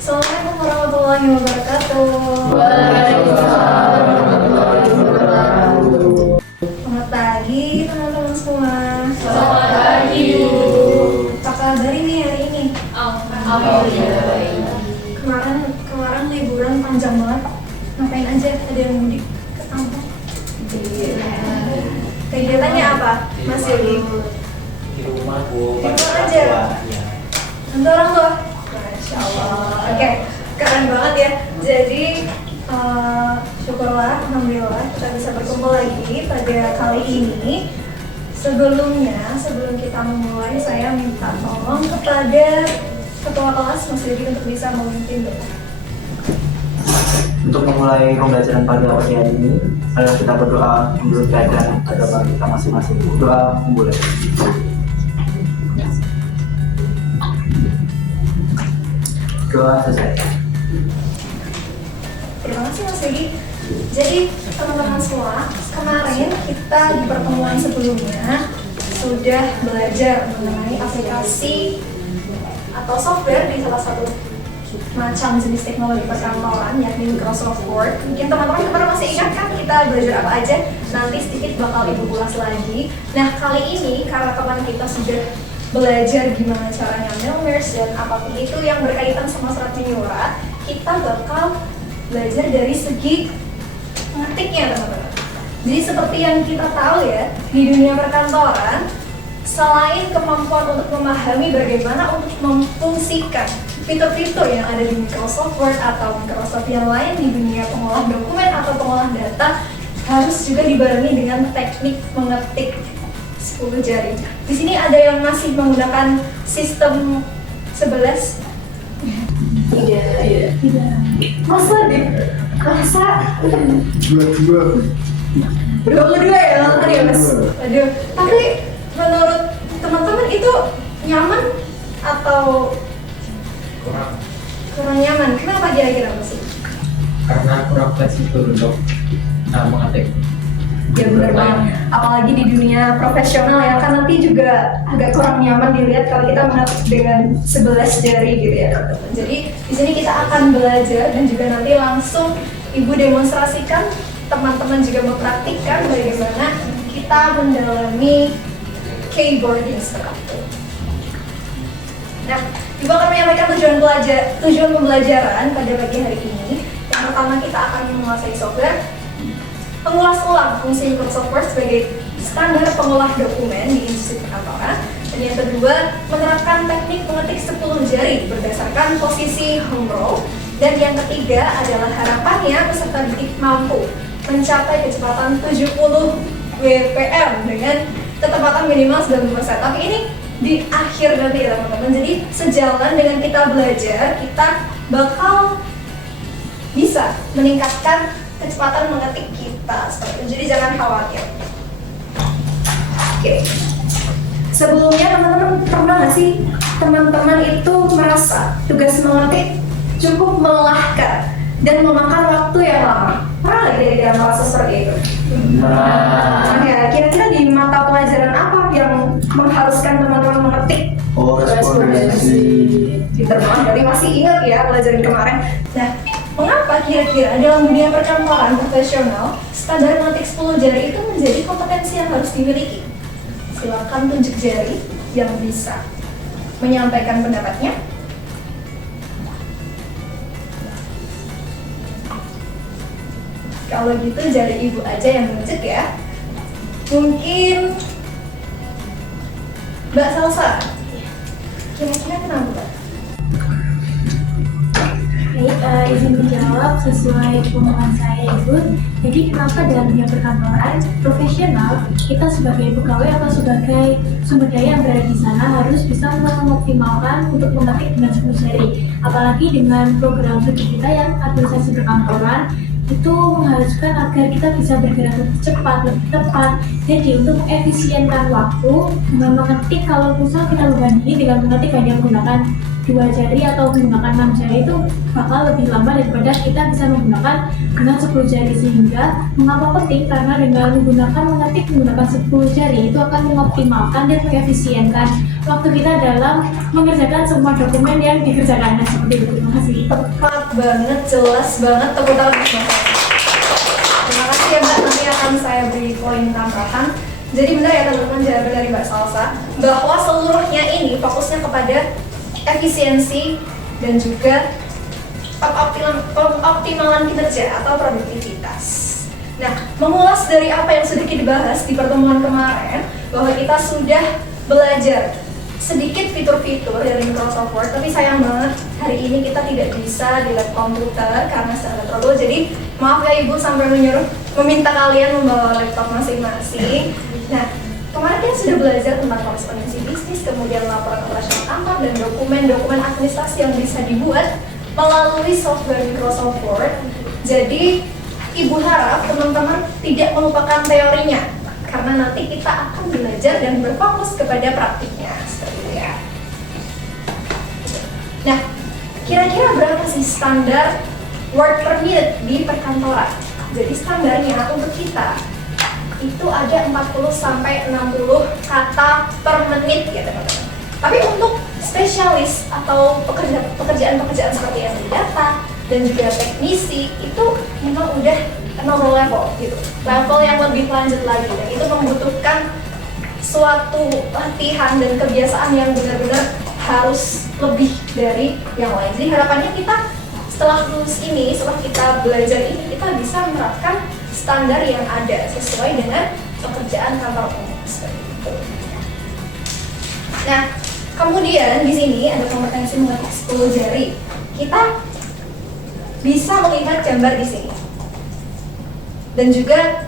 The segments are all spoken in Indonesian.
Assalamualaikum warahmatullahi wabarakatuh. Waalaikumsalam warahmatullahi wabarakatuh. Selamat pagi teman-teman semua. Selamat pagi. Apa kabar ini hari ini? Alhamdulillah baik. Kemarin liburan panjang banget. Ngapain aja? Ada yang mudik ke kampung? Kegiatannya apa? Mas Yudi? Di rumah Bu. Di rumah aja? Ya. Tentu orang tua? Masya Allah. Oke, keren banget ya. Jadi syukurlah, alhamdulillah kita bisa berkumpul lagi pada kali ini. Sebelum kita memulai, saya minta tolong kepada Ketua Kelas Mas Yudi untuk bisa memimpin doa. Untuk memulai pembelajaran pada pagi hari ini, ayo kita berdoa menurut keadaan agama kita masing-masing. Doa memulai. Doa selesai. Terima kasih Mas Yudi. Jadi teman-teman semua, kemarin kita di pertemuan sebelumnya sudah belajar mengenai aplikasi atau software di salah satu macam jenis teknologi perkantoran yakni Microsoft Word. Mungkin teman-teman kemarin masih ingat kan kita belajar apa aja? Nanti sedikit bakal ibu ulas lagi. Nah kali ini karena kemarin kita sudah belajar gimana caranya mailmerge dan apapun itu yang berkaitan sama surat menyurat, kita bakal belajar dari segi mengetiknya teman-teman. Jadi seperti yang kita tahu ya, di dunia perkantoran selain kemampuan untuk memahami bagaimana untuk memfungsikan fitur-fitur yang ada di Microsoft Word atau Microsoft yang lain di dunia pengolah dokumen atau pengolah data, harus juga dibarengi dengan teknik mengetik 10 jari. Di sini ada yang masih menggunakan sistem 11. Tidak. Masa deh? Masa? 22. 22 ya, tadi ya Mas? Aduh, tapi menurut teman-teman itu nyaman atau kurang nyaman? Kenapa kira-kira Mas? Karena kurang fleksibel untuk mengetik. Ya benar banget, apalagi di dunia profesional ya, kan nanti juga agak kurang nyaman dilihat kalau kita mengetik dengan 11 jari gitu ya teman-teman. Jadi di sini kita akan belajar dan juga nanti langsung ibu demonstrasikan, teman-teman juga mempraktikkan bagaimana kita mendalami keyboarding seperti itu. Nah, ibu akan menyampaikan tujuan pembelajaran pada pagi hari ini. Yang pertama kita akan menguasai software, mengulas ulang fungsi Microsoft Word sebagai standar pengolah dokumen di industri perkantoran. Dan yang kedua, menerapkan teknik mengetik 10 jari berdasarkan posisi home row. Dan yang ketiga adalah harapannya peserta didik mampu mencapai kecepatan 70 WPM dengan ketepatan minimal 90%. Tapi ini di akhir nanti ya teman-teman. Jadi sejalan dengan kita belajar, kita bakal bisa meningkatkan kecepatan mengetik kita seperti itu. Jadi jangan khawatir. Oke. Sebelumnya teman-teman pernah nggak sih teman-teman itu merasa tugas mengetik cukup melelahkan dan memakan waktu yang lama? Pernah nggak kira-kira merasa seperti itu? Nah, ya, kira-kira di mata pelajaran apa yang mengharuskan teman-teman mengetik? Korespondensi. Pinter banget, berarti masih ingat ya pelajaran kemarin. Nah, mengapa kira-kira dalam dunia perkantoran profesional standar mengetik 10 jari itu menjadi kompetensi yang harus dimiliki? Silakan tunjuk jari yang bisa menyampaikan pendapatnya. Kalau gitu jari ibu aja yang nunjuk ya. Mungkin Mbak Salsa. Kira-kira kenapa Mbak? Baik, izin menjawab sesuai pemahaman saya Ibu. Jadi kenapa dalam dunia perkantoran profesional kita sebagai pegawai atau sebagai sumber daya yang berada di sana harus bisa mengoptimalkan untuk mengetik dengan 10 jari. Apalagi dengan program studi kita yang administrasi perkantoran itu mengharuskan agar kita bisa bergerak lebih cepat, lebih tepat. Jadi untuk mengefisienkan waktu dengan mengetik, kalau misal kita membandingin dengan mengetik hanya menggunakan 2 jari atau menggunakan 6 jari itu bakal lebih lama daripada kita bisa menggunakan dengan 10 jari. Sehingga mengapa penting? Karena dengan mengetik menggunakan 10 jari itu akan mengoptimalkan dan mengefisienkan waktu kita dalam mengerjakan semua dokumen yang dikerjakan. Nah, seperti itu. Terima kasih. Tepat banget, jelas banget, tepuk tangan untuk Mbak Salsa. Terima kasih ya Mbak, nanti akan saya beri poin tambahan. Jadi benar ya teman-teman jawaban dari Mbak Salsa, bahwa seluruhnya ini fokusnya kepada efisiensi dan juga pengoptimalan kinerja atau produktivitas. Nah, mengulas dari apa yang sudah dibahas di pertemuan kemarin, bahwa kita sudah belajar sedikit fitur-fitur dari Microsoft Word, tapi sayang banget hari ini kita tidak bisa di lab komputer karena sedang trouble. Jadi maaf ya Ibu sampai meminta kalian membawa laptop masing-masing. Nah, kemarin kita sudah belajar tentang korespondensi bisnis, kemudian laporan operasional kantor dan dokumen-dokumen administrasi yang bisa dibuat melalui software Microsoft Word. Jadi Ibu harap teman-teman tidak melupakan teorinya, karena nanti kita akan belajar dan berfokus kepada praktiknya. Seperti itu ya. Nah, kira-kira berapa sih standar word per minute di perkantoran? Jadi standarnya untuk kita itu ada 40 sampai 60 kata per menit ya teman-teman. Tapi untuk spesialis atau pekerjaan-pekerjaan seperti yang data dan juga teknisi itu memang udah another level gitu. Level yang lebih lanjut lagi, dan itu membutuhkan suatu latihan dan kebiasaan yang benar-benar harus lebih dari yang lain. Jadi harapannya kita setelah lulus ini, setelah kita belajar ini, kita bisa menerapkan standar yang ada sesuai dengan pekerjaan kantor umum seperti itu. Nah, kemudian di sini ada kompetensi mengetik 10 jari. Kita bisa melihat gambar di sini. Dan juga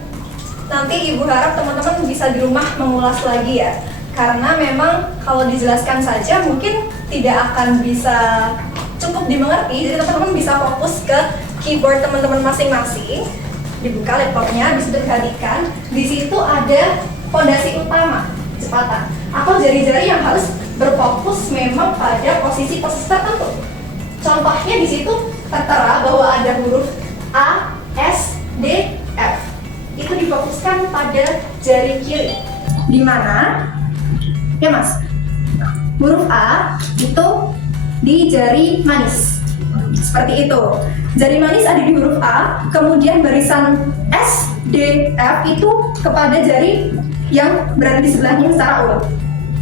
nanti Ibu harap teman-teman bisa di rumah mengulas lagi ya. Karena memang kalau dijelaskan saja mungkin tidak akan bisa cukup dimengerti. Jadi teman-teman bisa fokus ke keyboard teman-teman masing-masing. Dibuka laptopnya, bisa diperhatikan. Di situ ada fondasi utama, kecepatan, atau jari-jari yang harus berfokus memang pada posisi-posisi tertentu. Contohnya di situ tertera bahwa ada huruf A, S, D, F. Itu difokuskan pada jari kiri. Di mana? Ya Mas, huruf A itu di jari manis. Seperti itu. Jari manis ada di huruf A, kemudian barisan S, D, F itu kepada jari yang berada di sebelahnya secara urut.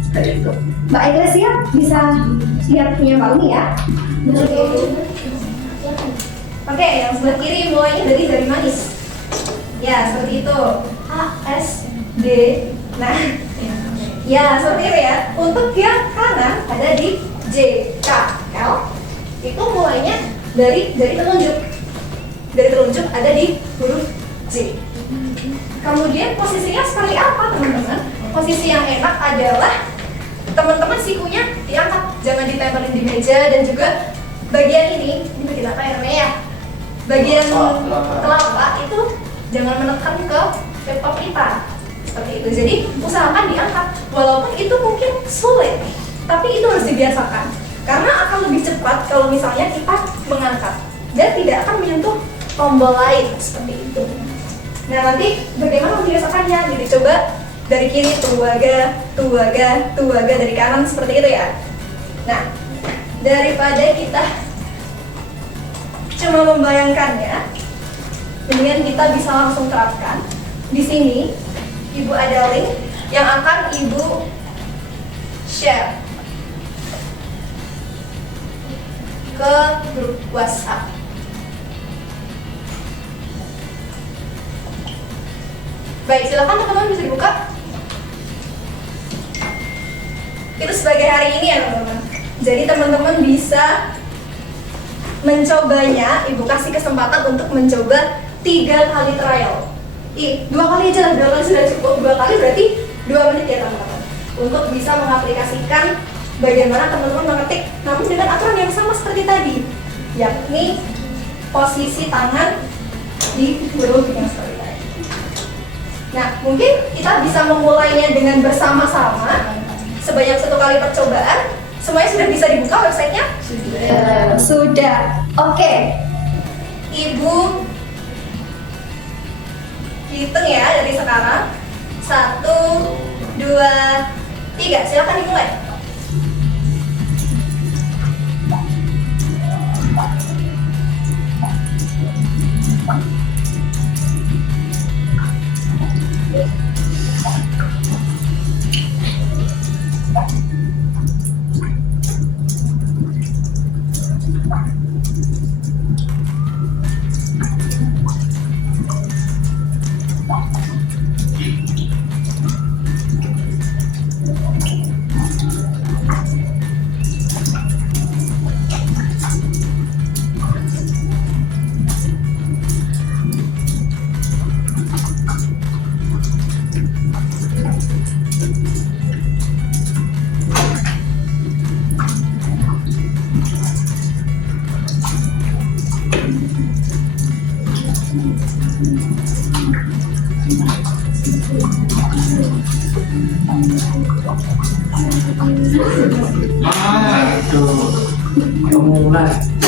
Seperti itu. Mbak Eglesia bisa lihat punya Mbak Uni ya. Oke, yang sebelah kiri mulainya dari jari manis. Ya, seperti itu. A, S, D. Nah, ya seperti itu ya. Untuk yang kanan ada di J, K, L. Itu mulainya dari telunjuk. Dari telunjuk ada di huruf J. Kemudian posisinya seperti apa teman-teman? Posisi yang enak adalah teman-teman sikunya diangkat, jangan ditempelin di meja, dan juga bagian ini bagian apa ya namanya ya? Bagian telapak itu jangan menekan ke laptop kita. Seperti itu. Jadi usahakan diangkat. Walaupun itu mungkin sulit, tapi itu harus dibiasakan. Karena akan lebih cepat kalau misalnya kita mengangkat dan tidak akan menyentuh tombol lain seperti itu. Nah, nanti bagaimana membiasakannya? Jadi coba dari kiri tuaga, dari kanan seperti itu ya. Nah, daripada kita cuma membayangkannya, mendingan kita bisa langsung terapkan. Di sini Ibu ada link yang akan Ibu share ke grup WhatsApp. Baik, silakan teman-teman bisa dibuka. Itu sebagai hari ini ya teman-teman. Jadi teman-teman bisa mencobanya. Ibu kasih kesempatan untuk mencoba 3 kali trial. 2 kali aja lah, 2 kali sudah cukup. 2 kali berarti 2 menit ya teman-teman. Untuk bisa mengaplikasikan bagaimana teman-teman mengetik, namun dengan aturan yang sama seperti tadi, yakni posisi tangan di huruf yang seperti tadi. Nah, mungkin kita bisa memulainya dengan bersama-sama sebanyak 1 kali percobaan. Semuanya sudah bisa dibuka websitenya? Sudah. Oke. Ibu hitung ya dari sekarang. 1, 2, 3. Silakan dimulai.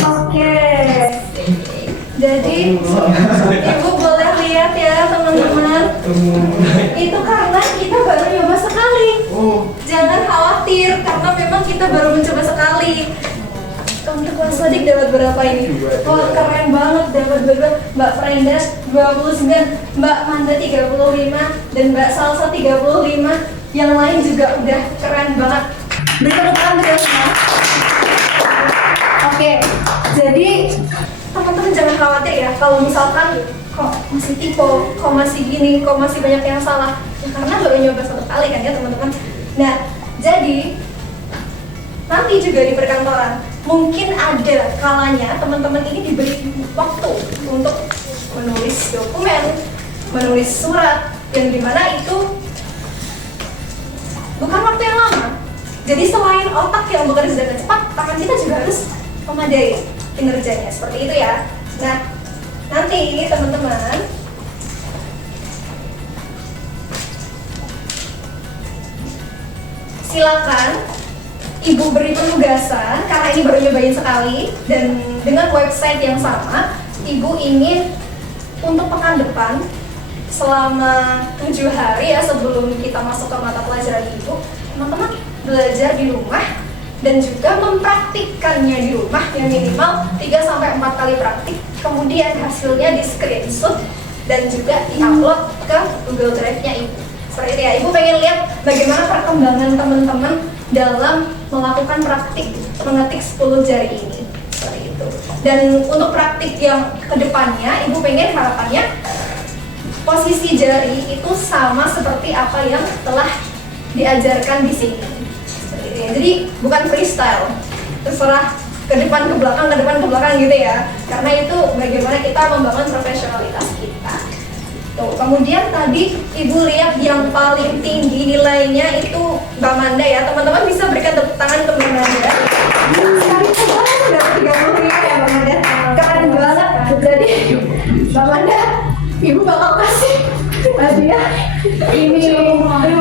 Oke. Jadi ibu boleh lihat ya teman-teman. Itu karena kita baru nyoba sekali. Jangan khawatir karena memang kita baru mencoba sekali. Untuk Mas Sodik dapat berapa ini? Wah keren banget, dapat berapa? Mbak Frenda 29, Mbak Manda 35, dan Mbak Salsa 35. Yang lain juga udah keren banget. Beri tepuk tangan untuk semua. Oke, jadi teman-teman jangan khawatir ya kalau misalkan kok masih typo, kok masih gini, kok masih banyak yang salah. Ya, karena baru nyoba satu kali kan ya teman-teman. Nah, jadi nanti juga di perkantoran mungkin ada kalanya teman-teman ini diberi waktu untuk menulis dokumen, menulis surat, yang dimana itu bukan waktu yang lama. Jadi selain otak yang bekerja dengan cepat, tangan kita juga harus memadai kinerjanya, seperti itu ya. Nah, nanti ini teman-teman silakan ibu beri penugasan, karena ini baru nyobain sekali dan dengan website yang sama. Ibu ingin untuk pekan depan selama 7 hari ya sebelum kita masuk ke mata pelajaran ibu, teman-teman belajar di rumah dan juga mempraktikkannya di rumah yang minimal 3-4 kali praktik, kemudian hasilnya di screenshot dan juga di-upload ke Google Drive-nya ibu. Seperti itu ya, ibu pengen lihat bagaimana perkembangan teman-teman dalam melakukan praktik mengetik 10 jari ini. Seperti itu. Dan untuk praktik yang kedepannya, ibu pengen harapannya posisi jari itu sama seperti apa yang telah diajarkan di sini. Seperti itu ya. Jadi bukan freestyle, terserah ke depan ke belakang gitu ya. Karena itu bagaimana kita membangun profesionalitas kita. Tuh, kemudian tadi ibu lihat yang paling tinggi nilainya itu Mbak Manda ya. Teman-teman bisa berikan tepuk tangan ke Mbak Manda. Sekali banget udah 30 ya Mbak Manda. Keren banget. Jadi Mbak Manda, ibu bakal kasih hadiah ini.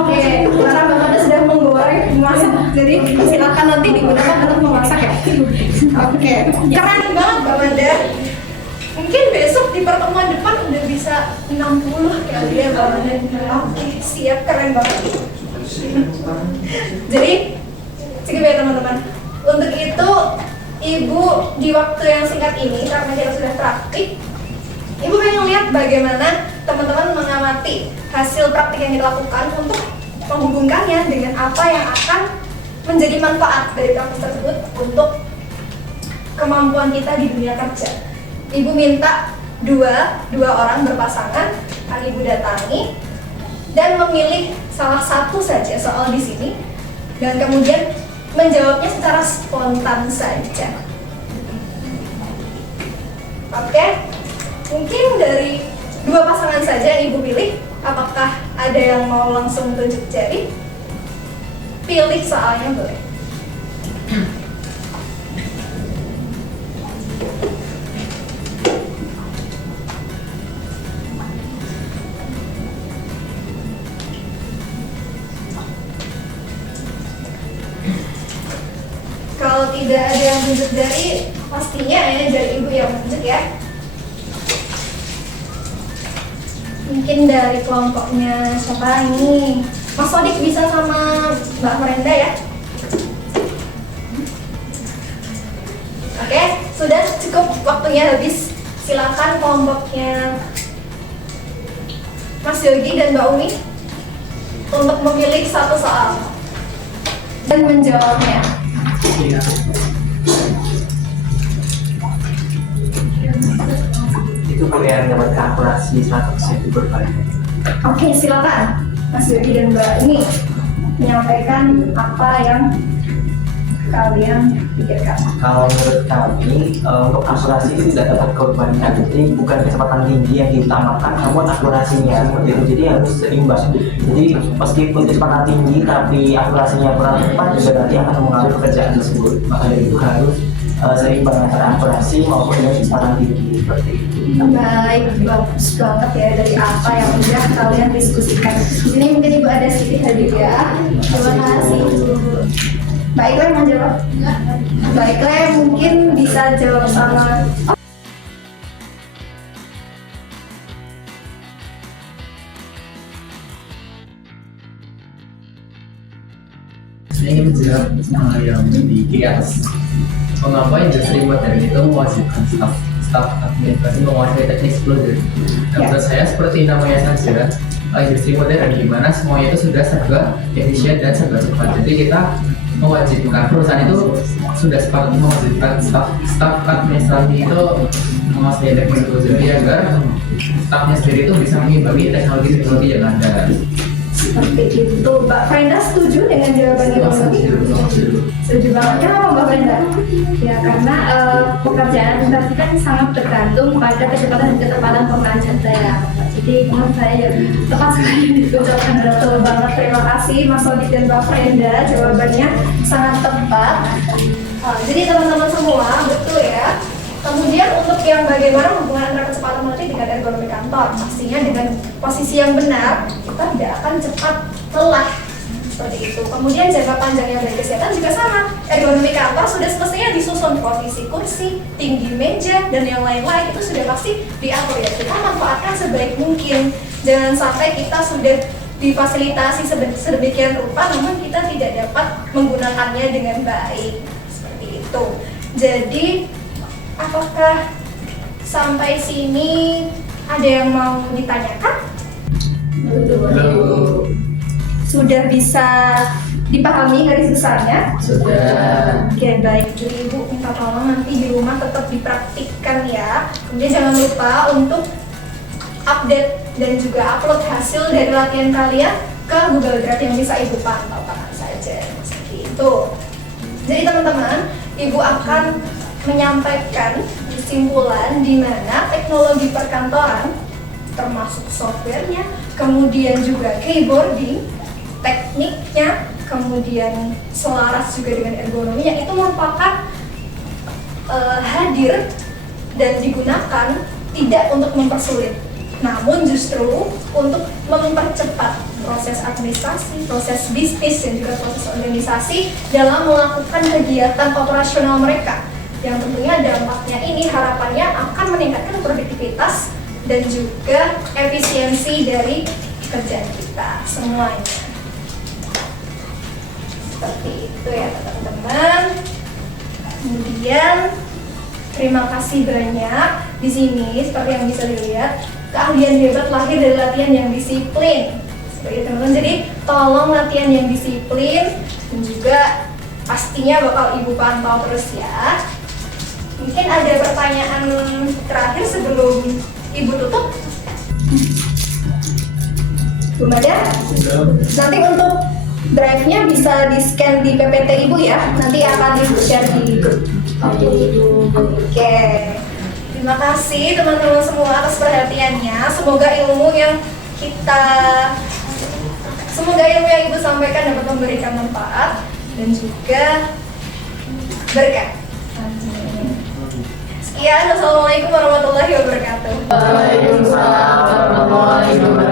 Oke, karena Mbak Manda sudah menggoreng masak. Jadi silakan nanti digunakan untuk memasak ya. Oke, keren banget Mbak Manda. Mungkin besok di pertemuan depan udah bisa 60 kali ya Mbak Manda. Oke, siap, keren banget. Jadi, cukup ya teman-teman. Untuk itu, ibu di waktu yang singkat ini, karena kita sudah praktik, ibu pengen lihat bagaimana teman-teman mengamati hasil praktik yang dilakukan untuk menghubungkannya dengan apa yang akan menjadi manfaat dari praktik tersebut untuk kemampuan kita di dunia kerja. Ibu minta dua orang berpasangan akan ibu datangi dan memilih salah satu saja soal di sini dan kemudian menjawabnya secara spontan saja. Oke, mungkin dari 2 pasangan saja yang ibu pilih. Apakah ada yang mau langsung tunjuk jari? Pilih soalnya boleh. Lanjut dari pastinya dari ibu yang lanjut ya. Mungkin dari kelompoknya siapa ini? Mas Sodik bisa sama Mbak Brenda ya. Oke, sudah cukup waktunya habis. Silakan kelompoknya Mas Yogi dan Mbak Umi untuk memilih satu soal dan menjawabnya. Itu yang dapat akurasi 100% berbalik. Oke, silakan Mas Yogi dan Mbak Umi menyampaikan apa yang kalian pikirkan. Kalau menurut kami, untuk akurasi itu tidak dapat korbankan. Jadi bukan kecepatan tinggi yang diutamakan, namun akurasinya seperti itu. Jadi harus seimbang. Jadi meskipun kecepatan tinggi tapi akurasinya kurang tepat juga nanti akan mengalami pekerjaan tersebut. Maka dari itu harus seimbang antara akurasi maupun dengan kecepatan tinggi seperti itu. Baik, bagus banget ya dari apa yang udah kalian diskusikan. Ini mungkin Ibu ada sedikit hadiah. Terima kasih Ibu. Baiklah yang menjawab. Baiklah mungkin bisa jawab sama. Saya ingin menjawab yang di kiri atas. Mengapa industri modern itu mewajibkan staf administrasi menguasai teknik exploder? Nah, menurut saya seperti namanya saja, industri modern di mana semuanya itu sudah serba efisien dan serba cepat. Jadi kita mewajibkan perusahaan itu sudah sepakat mewajibkan staf administrasi itu menguasai teknik exploder agar stafnya sendiri itu bisa mengimbangi teknologi yang ada. Seperti itu. Mbak Brenda setuju dengan jawabannya Mbak Sodik? Setuju banget. Kenapa Mbak Brenda? Ya karena pekerjaan administrasi kan sangat tergantung pada kecepatan dan ketepatan penggunaan jasa ya. Jadi menurut saya ya, tepat sekali diucapkan, betul banget. Terima kasih Mas Sodik dan Mbak Brenda, jawabannya sangat tepat. Jadi teman-teman semua betul ya. Kemudian untuk yang bagaimana hubungan antara kecepatan melatih dengan ergonomi kantor, pastinya dengan posisi yang benar kita tidak akan cepat lelah seperti itu. Kemudian jangka panjangnya dari kesehatan juga sama. Ergonomi kantor sudah semestinya disusun posisi kursi, tinggi meja dan yang lain-lain itu sudah pasti diatur ya. Kita manfaatkan sebaik mungkin. Jangan sampai kita sudah difasilitasi sedemikian rupa namun kita tidak dapat menggunakannya dengan baik seperti itu. Jadi apakah sampai sini ada yang mau ditanyakan? Sudah bisa dipahami garis besarnya? Sudah. Oke, baik. Jadi Ibu minta tolong nanti di rumah tetap dipraktikkan ya. Kemudian jangan lupa untuk update dan juga upload hasil dari latihan kalian ke Google Drive yang bisa Ibu pantau kapan saja. Seperti itu. Jadi teman-teman, Ibu akan menyampaikan kesimpulan di mana teknologi perkantoran termasuk softwarenya, kemudian juga keyboarding, tekniknya, kemudian selaras juga dengan ergonominya itu merupakan hadir dan digunakan tidak untuk mempersulit, namun justru untuk mempercepat proses administrasi, proses bisnis dan juga proses organisasi dalam melakukan kegiatan operasional mereka. Yang tentunya dampaknya ini harapannya akan meningkatkan produktivitas dan juga efisiensi dari kerjaan kita semuanya. Seperti itu ya teman-teman. Kemudian terima kasih banyak di sini seperti yang bisa dilihat keahlian hebat lahir dari latihan yang disiplin. Seperti itu teman-teman. Jadi tolong latihan yang disiplin dan juga pastinya bakal Ibu pantau terus ya. Mungkin ada pertanyaan terakhir sebelum Ibu tutup? Belum ada? Nanti untuk drive-nya bisa di-scan di PPT Ibu ya. Nanti akan Ibu share di grup. Oke. Terima kasih teman-teman semua atas perhatiannya. Semoga ilmu yang Ibu sampaikan dapat memberikan manfaat dan juga berkah. Sekian, assalamualaikum warahmatullahi wabarakatuh. Waalaikumsalam warahmatullahi wabarakatuh.